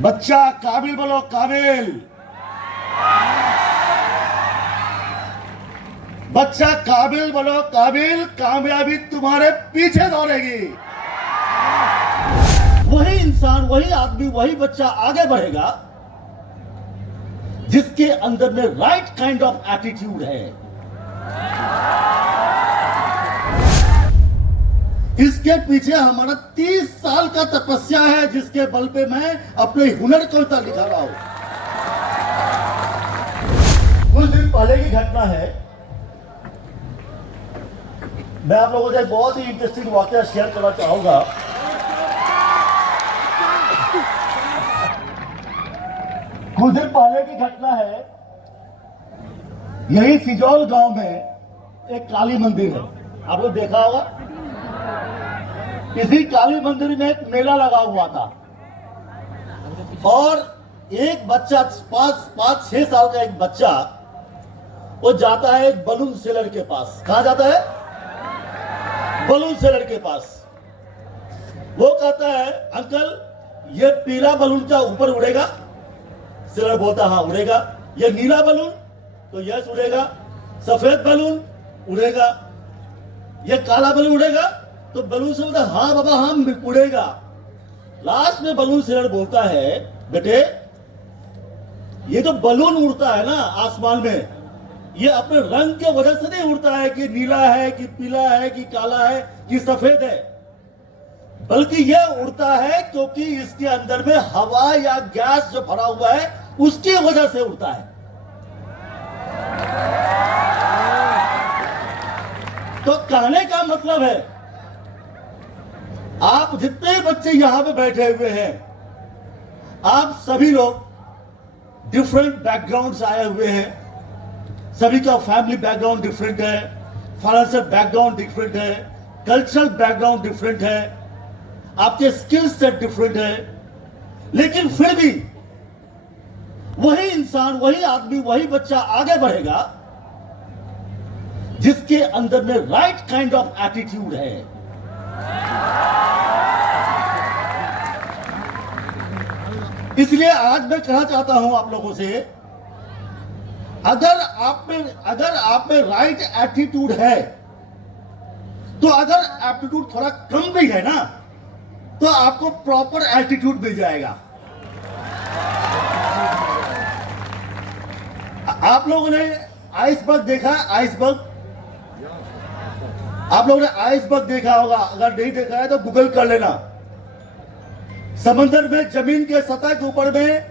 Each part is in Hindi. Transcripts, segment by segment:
बच्चा काबिल बोलो काबिल। बच्चा काबिल बोलो काबिल, कामयाबी तुम्हारे पीछे दौड़ेगी। वही इंसान, वही आदमी, वही बच्चा आगे बढ़ेगा जिसके अंदर में राइट काइंड ऑफ एटीट्यूड है। इसके पीछे हमारा 30 साल का तपस्या है, जिसके बल पे मैं अपने हुनर को दिखा रहा हूं। कुछ दिन पहले की घटना है। मैं आप लोगों से बहुत ही इंटरेस्टिंग वाकया शेयर करना चाहूंगा। कुछ दिन पहले की घटना है। यही सिजौल गांव में एक काली मंदिर है, आप लोग देखा होगा। इसी काली मंदिर में एक मेला लगा हुआ था और एक बच्चा 5-6 साल का एक बच्चा वो जाता है एक बलून सेलर के पास। कहां जाता है? बलून सेलर के पास। वो कहता है, अंकल ये पीला बलून क्या ऊपर उड़ेगा? सेलर बोलता हाँ उड़ेगा। ये नीला बलून? तो यस उड़ेगा। सफेद बलून उड़ेगा। ये काला बलून उड़ेगा? तो बलून से बोलता हाँ बाबा हाँ उड़ेगा। लास्ट में बलून सेलर बोलता है, बेटे ये जो बलून उड़ता है ना आसमान में, ये अपने रंग के वजह से नहीं उड़ता है कि नीला है कि पीला है कि काला है कि सफेद है, बल्कि यह उड़ता है क्योंकि इसके अंदर में हवा या गैस जो भरा हुआ है उसकी वजह से उड़ता है। तो कहने का मतलब है, आप जितने बच्चे यहां पे बैठे हुए हैं, आप सभी लोग डिफरेंट बैकग्राउंड से आए हुए हैं। सभी का फैमिली बैकग्राउंड डिफरेंट है, फाइनेंशियल बैकग्राउंड डिफरेंट है, कल्चरल बैकग्राउंड डिफरेंट है, आपके स्किल सेट डिफरेंट है, लेकिन फिर भी वही इंसान, वही आदमी, वही बच्चा आगे बढ़ेगा जिसके अंदर में राइट काइंड ऑफ एटीट्यूड है। इसलिए आज मैं कहना चाहता हूं आप लोगों से, अगर आप में राइट एटीट्यूड है, तो अगर एप्टीट्यूड थोड़ा कम भी है ना, तो आपको प्रॉपर एटीट्यूड मिल जाएगा। आप लोगों ने आइसबर्ग देखा? आइसबर्ग आप लोगों ने आइसबर्ग देखा होगा। अगर नहीं देखा है तो गूगल कर लेना। समंदर में जमीन के सतह के ऊपर में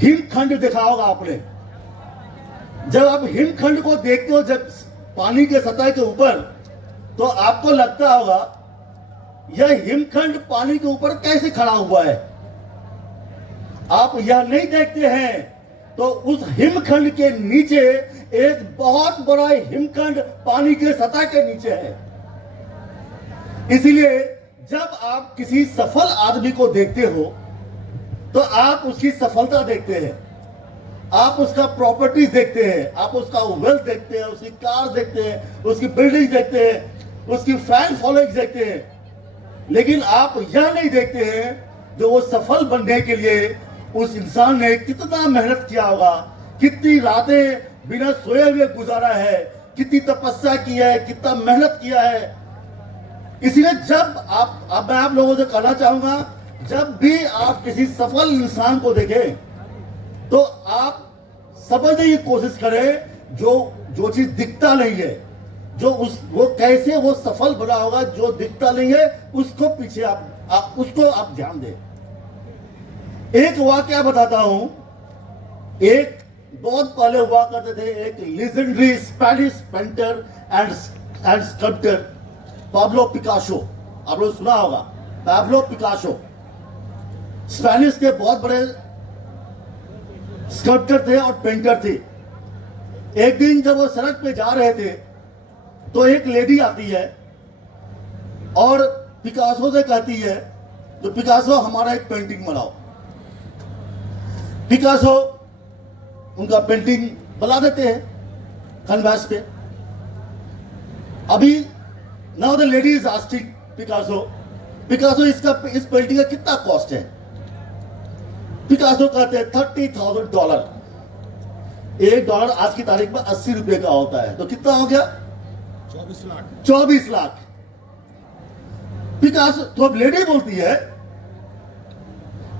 हिमखंड देखा होगा आपने। जब आप हिमखंड को देखते हो जब पानी के सतह के ऊपर, तो आपको लगता होगा यह हिमखंड पानी के ऊपर कैसे खड़ा हुआ है। आप यह नहीं देखते हैं तो उस हिमखंड के नीचे एक बहुत बड़ा हिमखंड पानी के सतह के नीचे है। इसलिए जब आप किसी सफल आदमी को देखते हो तो आप उसकी सफलता देखते हैं, आप उसका प्रॉपर्टीज देखते हैं, आप उसका वेल्थ देखते हैं, उसकी कार देखते हैं, उसकी बिल्डिंग देखते हैं, उसकी फैन फॉलोइंग देखते हैं, लेकिन आप यह नहीं देखते हैं जो वो सफल बनने के लिए उस इंसान ने कितना मेहनत किया होगा, कितनी रातें बिना सोए हुए गुजारा है, कितनी तपस्या की है, कितना मेहनत किया है। इसलिए जब मैं आप लोगों से कहना चाहूंगा, जब भी आप किसी सफल इंसान को देखें तो आप समझने की कोशिश करें जो चीज दिखता नहीं है, वो कैसे वो सफल बना होगा, जो दिखता नहीं है उसको पीछे उसको आप ध्यान दें। एक वाकया बताता हूं। एक बहुत पहले हुआ करते थे एक legendary Spanish painter and sculptor Pablo Picasso. आप लोग सुना होगा, पाब्लो पिकासो स्पेनिश के बहुत बड़े स्कल्पटर थे और पेंटर थे। एक दिन जब वो सड़क पे जा रहे थे तो एक लेडी आती है और पिकासो से कहती है, तो पिकासो हमारा एक पेंटिंग बनाओ। पिकासो उनका पेंटिंग बना देते हैं कैनवास पे। अभी now the lady is asking Picasso, इस पेंटिंग का कितना कॉस्ट है? पिकासो कहते हैं $30,000। $1 आज की तारीख में 80 रुपए का होता है, तो कितना हो गया? 24 लाख। 24 लाख। पिकासो तो अब लेडी बोलती है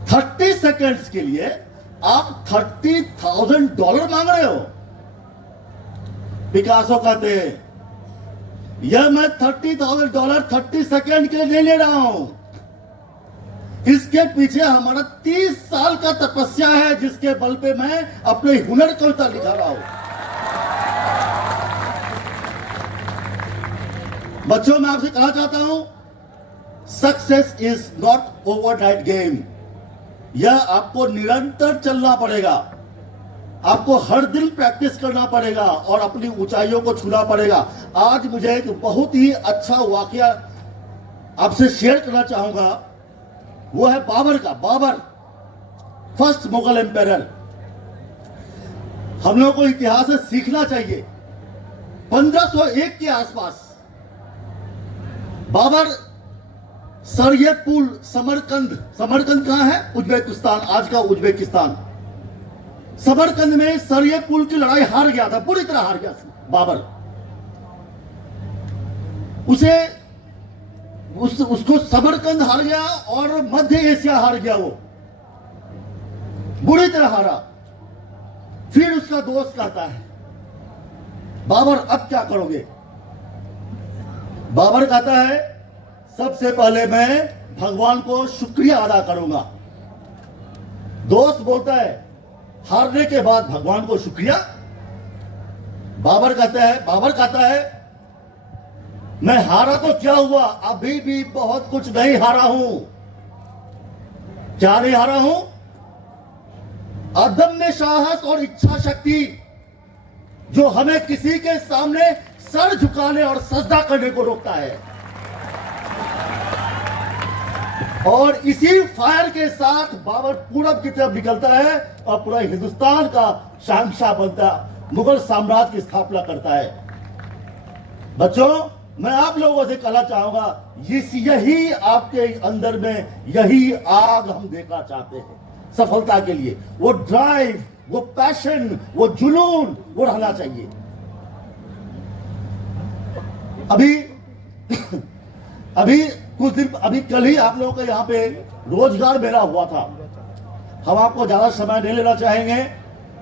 30 सेकेंड्स के लिए आप $30,000 मांग रहे हो। पिकासो कहते हैं यह मैं $30,000 30 सेकेंड के लिए नहीं ले रहा हूं, इसके पीछे हमारा 30 साल का तपस्या है, जिसके बल पे मैं अपने हुनर को दिखा रहा हूं। बच्चों, मैं आपसे कहना चाहता हूं, success is not overnight game. यह आपको निरंतर चलना पड़ेगा, आपको हर दिन प्रैक्टिस करना पड़ेगा और अपनी ऊंचाइयों को छूना पड़ेगा। आज मुझे एक बहुत ही अच्छा वाकया आपसे शेयर करना चाहूंगा, वो है बाबर का। Babur first Mughal empire. हम लोगों को इतिहास से सीखना चाहिए। 1501 के आसपास बाबर सरये पुल समरकंद कहां है? उज्बेकिस्तान, आज का उज्बेकिस्तान। समरकंद में सरये पुल की लड़ाई हार गया था, पूरी तरह हार गया था बाबर। उसको समरकंद हार गया और मध्य एशिया हार गया, वो बुरी तरह हारा। फिर उसका दोस्त कहता है बाबर अब क्या करोगे? बाबर कहता है सबसे पहले मैं भगवान को शुक्रिया अदा करूंगा। दोस्त बोलता है हारने के बाद भगवान को शुक्रिया? बाबर कहता है मैं हारा तो क्या हुआ, अभी भी बहुत कुछ नहीं हारा हूं। क्या नहीं हारा हूं? अदम्य साहस और इच्छा शक्ति, जो हमें किसी के सामने सर झुकाने और सजदा करने को रोकता है। और इसी फायर के साथ बाबर पूरब की तरफ निकलता है और पूरा हिंदुस्तान का शहंशाह बनता, मुगल साम्राज्य की स्थापना करता है। बच्चों, मैं आप लोगों से कहना चाहूंगा, यही आपके अंदर में यही आग हम देखना चाहते हैं सफलता के लिए। वो ड्राइव, वो पैशन, वो जुनून, वो रहना चाहिए। अभी कल ही आप लोगों का यहाँ पे रोजगार मेला हुआ था। हम आपको ज्यादा समय नहीं लेना चाहेंगे,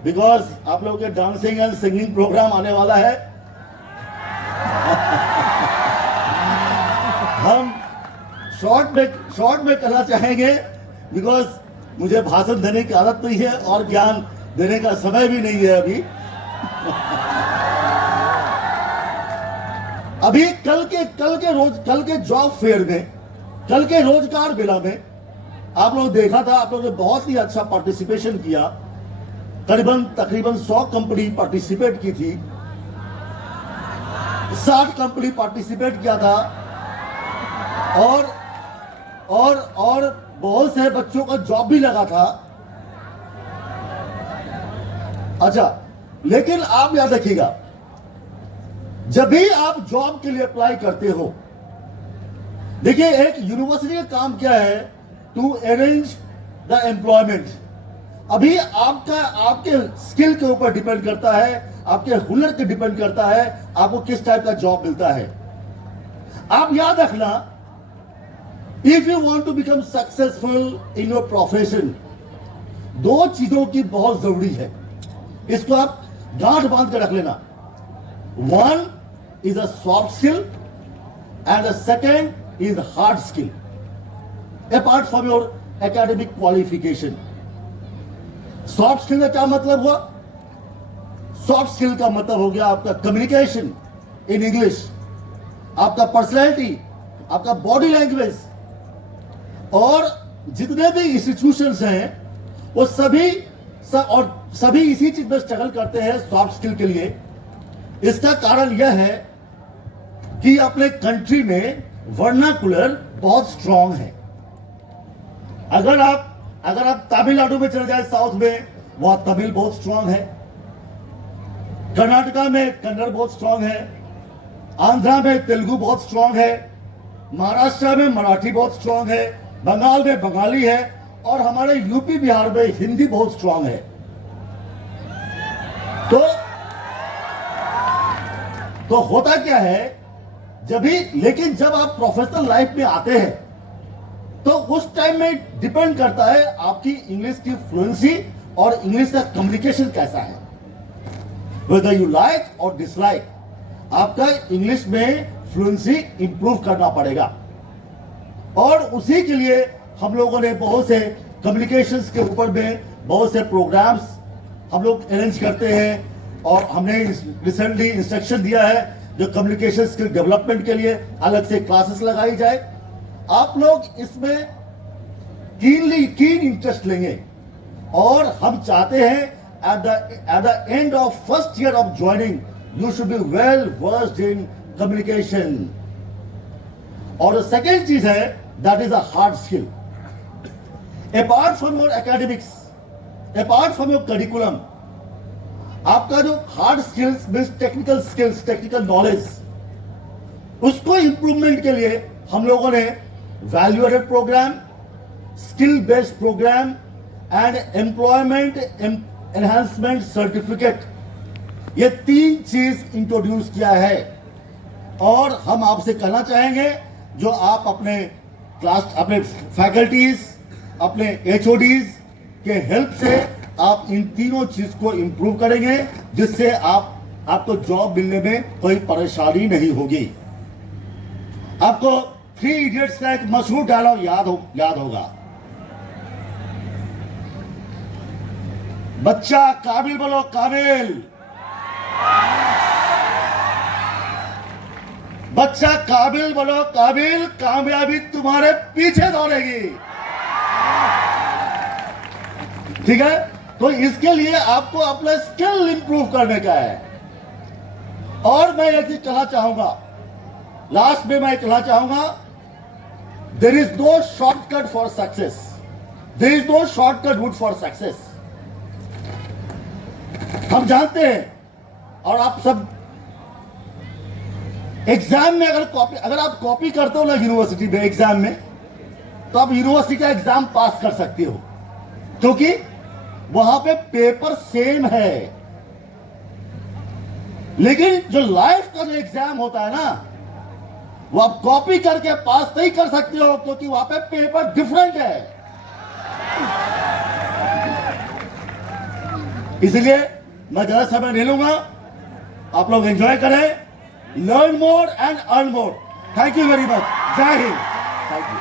बिकॉज आप लोगों के डांसिंग एंड सिंगिंग प्रोग्राम आने वाला है। हम शॉर्ट में कहना चाहेंगे, बिकॉज मुझे भाषण देने की आदत नहीं है और ज्ञान देने का समय भी नहीं है अभी कल के जॉब फेयर में, कल के रोजगार मेला में आप लोग देखा था, आप लोगों ने बहुत ही अच्छा पार्टिसिपेशन किया। तकरीबन 100 कंपनी पार्टिसिपेट की थी, 60 कंपनी पार्टिसिपेट किया था और बहुत से बच्चों का जॉब भी लगा था। अच्छा, लेकिन आप याद रखिएगा, जब भी आप जॉब के लिए अप्लाई करते हो, देखिए एक यूनिवर्सिटी का काम क्या है, टू अरेंज द एम्प्लॉयमेंट। अभी आपके स्किल के ऊपर डिपेंड करता है, आपके हुनर पे डिपेंड करता है, आपको किस टाइप का जॉब मिलता है। आप याद रखना, if you want to become successful in your profession, 2 चीजों की बहुत जरूरी है, इसको आप गांठ बांध कर रख लेना। One is a soft skill and the second is hard skill, apart from your academic qualification. Soft skill का क्या मतलब हुआ? सॉफ्ट स्किल का मतलब हो गया आपका कम्युनिकेशन इन इंग्लिश, आपका पर्सनैलिटी, आपका बॉडी लैंग्वेज। और जितने भी इंस्टीट्यूशंस हैं वो सभी इसी चीज में स्ट्रगल करते हैं सॉफ्ट स्किल के लिए। इसका कारण यह है कि अपने कंट्री में वर्नाकुलर बहुत स्ट्रांग है। अगर आप तमिलनाडु में चले जाए, साउथ में, वहां तमिल बहुत स्ट्रांग है। कर्नाटका में कन्नड़ बहुत स्ट्रांग है। आंध्रा में तेलुगु बहुत स्ट्रांग है। महाराष्ट्र में मराठी बहुत स्ट्रांग है। बंगाल में बंगाली है। और हमारे यूपी बिहार में हिंदी बहुत स्ट्रांग है। तो होता क्या है, लेकिन जब आप प्रोफेशनल लाइफ में आते हैं तो उस टाइम में डिपेंड करता है आपकी इंग्लिश की फ्लुएंसी और इंग्लिश का कम्युनिकेशन कैसा है। वेदर यू लाइक और डिसलाइक, आपका इंग्लिश में फ्लुएंसी इंप्रूव करना पड़ेगा। और उसी के लिए हम लोगों ने बहुत से कम्युनिकेशंस के ऊपर में बहुत से प्रोग्राम्स हम लोग अरेंज करते हैं, और हमने रिसेंटली इंस्ट्रक्शन दिया है जो कम्युनिकेशन स्किल डेवलपमेंट के लिए अलग से क्लासेस लगाई जाए। आप लोग इसमें कीन इंटरेस्ट लेंगे, और हम चाहते हैं at the end of first year of joining you should be well versed in communication. और सेकेंड चीज है that is a hard skill. Apart from your academics, apart from your curriculum, आपका जो hard skills means technical skills, technical knowledge, उसको इंप्रूवमेंट के लिए हम लोगों ने value added program, skill based program and employment enhancement certificate, ये 3 चीज इंट्रोड्यूस किया है। और हम आपसे कहना चाहेंगे, जो आप अपने क्लास, अपने फैकल्टीज, अपने एचओडीज के हेल्प से आप इन तीनों चीज को इंप्रूव करेंगे, जिससे आपको जॉब मिलने में कोई परेशानी नहीं होगी। आपको 3 इडियट्स का एक मशहूर डायलॉग याद होगा, बच्चा काबिल बोलो काबिल, बच्चा काबिल बोलो काबिल, कामयाबी तुम्हारे पीछे दौड़ेगी। ठीक है, तो इसके लिए आपको अपना स्किल इंप्रूव करने का है। और मैं एक चीज कहना चाहूंगा, लास्ट में मैं कहना चाहूंगा, there is no shortcut for success, there is no shortcut route for success. हम जानते हैं, और आप सब एग्जाम में अगर आप कॉपी करते हो ना यूनिवर्सिटी में एग्जाम में, तो आप यूनिवर्सिटी का एग्जाम पास कर सकते हो, क्योंकि वहां पे पेपर सेम है। लेकिन जो लाइफ का जो एग्जाम होता है ना, वो आप कॉपी करके पास नहीं कर सकते हो, क्योंकि वहां पे पेपर डिफरेंट है। इसलिए मैं ज्यादा समय नहीं लूंगा, आप लोग एंजॉय करें, learn more and earn more. Thank you very much. जय हिंद। Thank you.